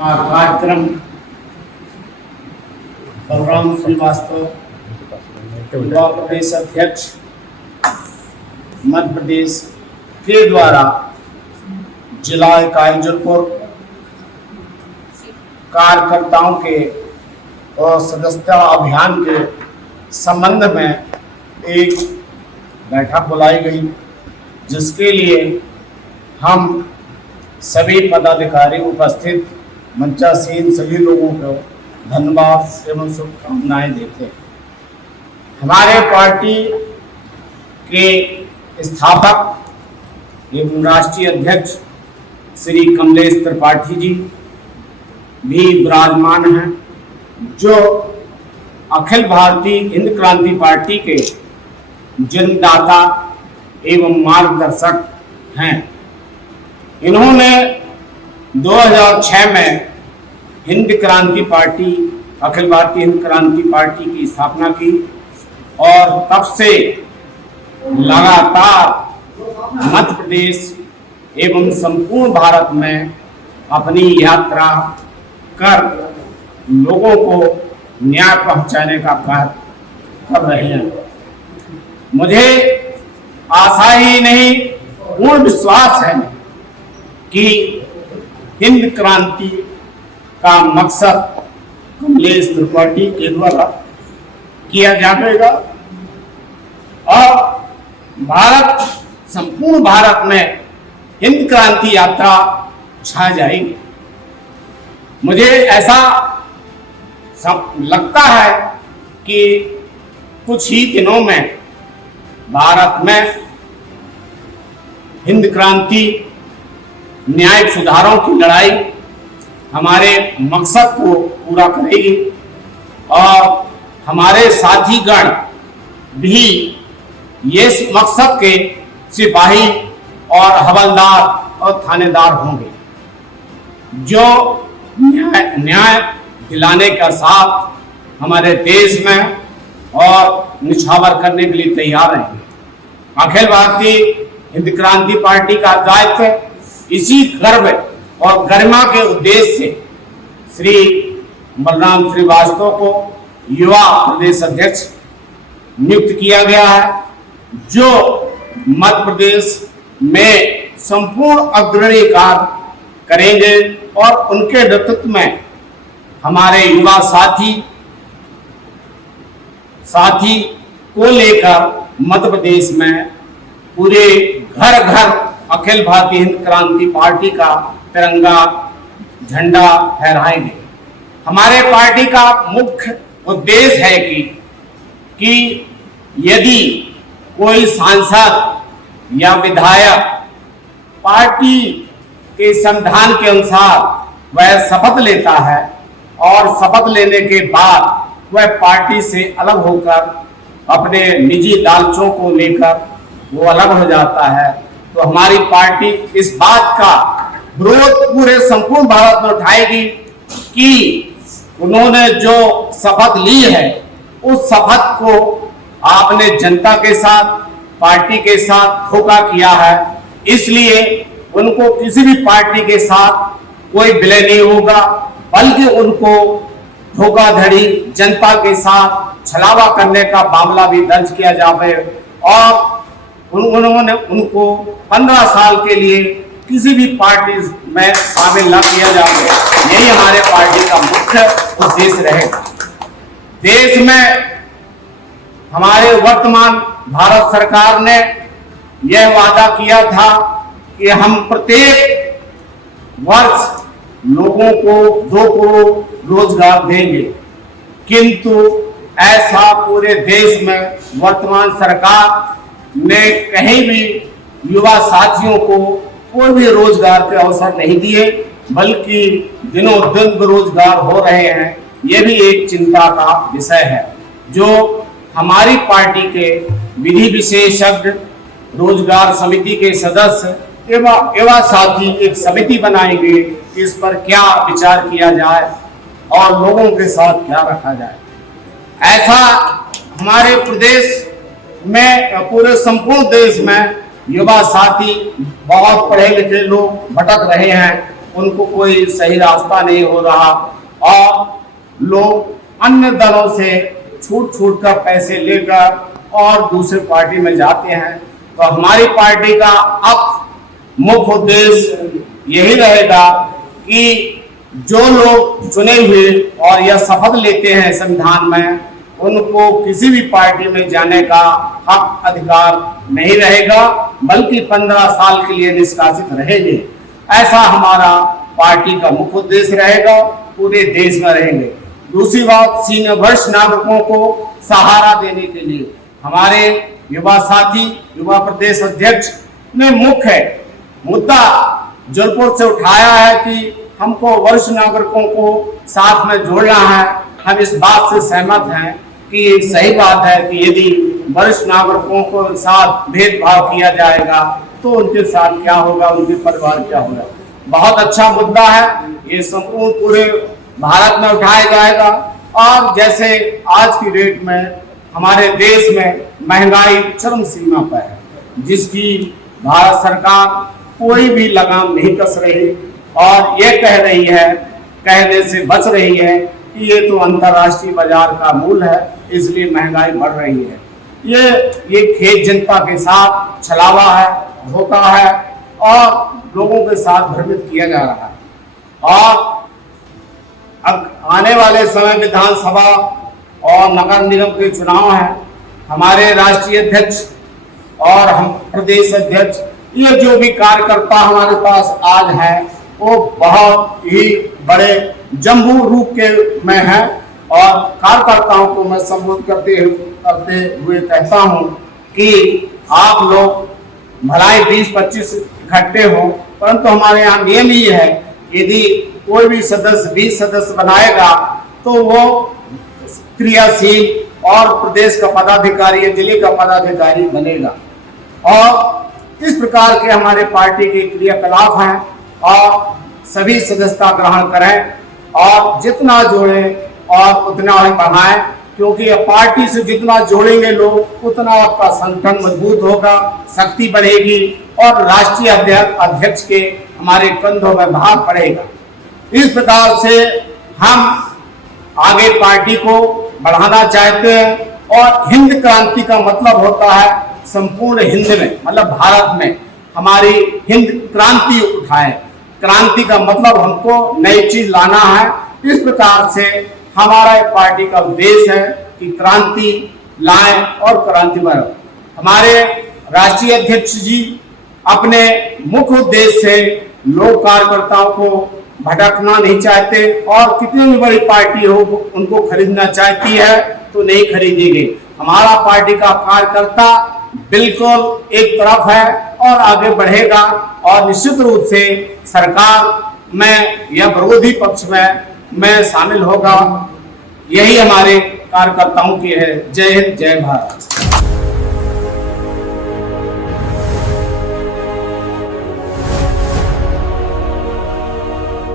का कार्यक्रम बलराम श्रीवास्तव, युवा प्रदेश अध्यक्ष मध्य प्रदेश के द्वारा जिला इकाई जौनपुर कार्यकर्ताओं के और सदस्यता अभियान के संबंध में एक बैठक बुलाई गई, जिसके लिए हम सभी पदाधिकारी उपस्थित मंचासीन सभी लोगों को धन्यवाद एवं शुभकामनाएं देते हैं। हमारे पार्टी के स्थापक एवं राष्ट्रीय अध्यक्ष श्री कमलेश त्रिपाठी जी भी विराजमान हैं, जो अखिल भारतीय हिंद क्रांति पार्टी के जन्मदाता एवं मार्गदर्शक हैं। इन्होंने 2006 में हिंद क्रांति पार्टी, अखिल भारतीय हिंद क्रांति पार्टी की स्थापना की और तब से लगातार मध्य प्रदेश एवं संपूर्ण भारत में अपनी यात्रा कर लोगों को न्याय पहुंचाने का कार्य कर रहे हैं। मुझे आशा ही नहीं, पूर्ण विश्वास है कि हिंद क्रांति का मकसद कमलेश त्रिपाठी के द्वारा किया जाएगा और भारत, संपूर्ण भारत में हिंद क्रांति यात्रा छा जाएगी। मुझे ऐसा लगता है कि कुछ ही दिनों में भारत में हिंद क्रांति न्यायिक सुधारों की लड़ाई हमारे मकसद को पूरा करेगी और हमारे साथीगण भी ये मकसद के सिपाही और हवलदार और थानेदार होंगे, जो न्याय दिलाने का साथ हमारे देश में और निछावर करने के लिए तैयार रहेंगे। अखिल भारतीय हिंद क्रांति पार्टी का दायित्व इसी गर्व और गरिमा के उद्देश्य से श्री बलराम श्रीवास्तव को युवा प्रदेश अध्यक्ष नियुक्त किया गया है, जो मध्य प्रदेश में संपूर्ण अग्रणी कार्य करेंगे और उनके नेतृत्व में हमारे युवा साथी को लेकर मध्य प्रदेश में पूरे घर घर अखिल भारतीय हिंद क्रांति पार्टी का तिरंगा झंडा फहराएंगे। हमारे पार्टी का मुख्य उद्देश्य है कि यदि कोई सांसद या विधायक पार्टी के संविधान के अनुसार वह शपथ लेता है और शपथ लेने के बाद वह पार्टी से अलग होकर अपने निजी लालचों को लेकर वो अलग हो जाता है, तो हमारी पार्टी इस बात का विरोध पूरे संपूर्ण भारत में उठाएगी कि उन्होंने जो शपथ ली है उस शपथ को आपने जनता के साथ, पार्टी के साथ धोखा किया है। इसलिए उनको किसी भी पार्टी के साथ कोई विलय नहीं होगा, बल्कि उनको धोखाधड़ी, जनता के साथ छलावा करने का मामला भी दर्ज किया जाए और उन्होंने उनको 15 साल के लिए किसी भी पार्टी में शामिल न किया जाए। यही हमारे पार्टी का मुख्य उद्देश्य रहेगा। देश में हमारे वर्तमान भारत सरकार ने यह वादा किया था कि हम प्रत्येक वर्ष लोगों को 2 करोड़ रोजगार देंगे, किंतु ऐसा पूरे देश में वर्तमान सरकार ने कहीं भी युवा साथियों को कोई भी रोजगार के अवसर नहीं दिए, बल्कि दिनों दिन बेरोजगार हो रहे हैं। ये भी एक चिंता का विषय है, जो हमारी पार्टी के विधि विशेषज्ञ, रोजगार समिति के सदस्य एवं साथी एक समिति बनाएंगे, इस पर क्या विचार किया जाए और लोगों के साथ क्या रखा जाए। ऐसा हमारे प्रदेश में, पूरे संपूर्ण देश में युवा साथी, बहुत पढ़े लिखे लोग भटक रहे हैं उनको कोई सही रास्ता नहीं हो रहा और लोग अन्य दलों से छूट छूट कर पैसे लेकर और दूसरे पार्टी में जाते हैं। तो हमारी पार्टी का अब मुख्य उद्देश्य यही रहेगा कि जो लोग चुने हुए और यह शपथ लेते हैं संविधान में, उनको किसी भी पार्टी में जाने का हक अधिकार नहीं रहेगा, बल्कि 15 साल के लिए निष्कासित रहेंगे। ऐसा हमारा पार्टी का मुख्य उद्देश्य रहेगा, पूरे देश में रहेंगे। दूसरी बात, सीनियर वरिष्ठ नागरिकों को सहारा देने के लिए हमारे युवा साथी, युवा प्रदेश अध्यक्ष ने मुख्य मुद्दा जौनपुर से उठाया है कि हमको वरिष्ठ नागरिकों को साथ में जोड़ना है। हम इस बात से सहमत हैं कि सही बात है कि यदि वरिष्ठ नागरिकों को साथ भेदभाव किया जाएगा तो उनके साथ क्या होगा, उनके परिवार क्या होगा। बहुत अच्छा मुद्दा है, ये संपूर्ण पूरे भारत में उठाया जाएगा। और जैसे आज की डेट में हमारे देश में महंगाई चरम सीमा पर है, जिसकी भारत सरकार कोई भी लगाम नहीं कस रही और ये कह रही है, कहने से बच रही है कि ये तो अंतर्राष्ट्रीय बाजार का मूल है, इसलिए महंगाई बढ़ रही है। ये खेद जनता के साथ छलावा है, धोखा है और लोगों के साथ भ्रमित किया जा रहा है। और अब आने वाले समय विधानसभा और नगर निगम के चुनाव हैं। हमारे राष्ट्रीय अध्यक्ष और हम प्रदेश अध्यक्ष, ये जो भी कार्यकर्ता हमारे पास आज हैं, वो बहुत ही बड़े जम्बू रूप के में हैं। और कार्यकर्ताओं को मैं संबोधित करते हुए कहता हूं कि आप लोग भलाई 20-25 इकट्ठे हो, परंतु हमारे यहाँ नियम ही है, यदि कोई भी सदस्य 20 सदस्य बनाएगा तो वो क्रियाशील और प्रदेश का पदाधिकारी या जिले का पदाधिकारी बनेगा। और इस प्रकार के हमारे पार्टी के क्रियाकलाप हैं और सभी सदस्यता ग्रहण करें और जितना जोड़ें और उतना ही बढ़ाएं, क्योंकि पार्टी से जितना जोड़ेंगे लोग उतना आपका संगठन मजबूत होगा, शक्ति बढ़ेगी और राष्ट्रीय अध्यक्ष के हमारे कंधों में भार पड़ेगा। इस प्रकार से हम आगे पार्टी को बढ़ाना चाहते हैं। और हिंद क्रांति का मतलब होता है संपूर्ण हिंद में, मतलब भारत में हमारी हिंद क्रांति उठाए। क्रांति का मतलब हमको नई चीज लाना है। इस प्रकार से हमारा पार्टी का उद्देश्य है कि क्रांति लाएं और क्रांति बढ़ाएं। हमारे राष्ट्रीय अध्यक्ष जी अपने मुख्य उद्देश्य से लोक कार्यकर्ताओं को भटकना नहीं चाहते और कितनी भी बड़ी पार्टी हो उनको खरीदना चाहती है तो नहीं खरीदेंगे। हमारा पार्टी का कार्यकर्ता बिल्कुल एक तरफ है और आगे बढ़ेगा और निश्चित रूप से सरकार में या विरोधी पक्ष में शामिल होगा। यही हमारे कार्यकर्ताओं की है। जय हिंद, जय भारत।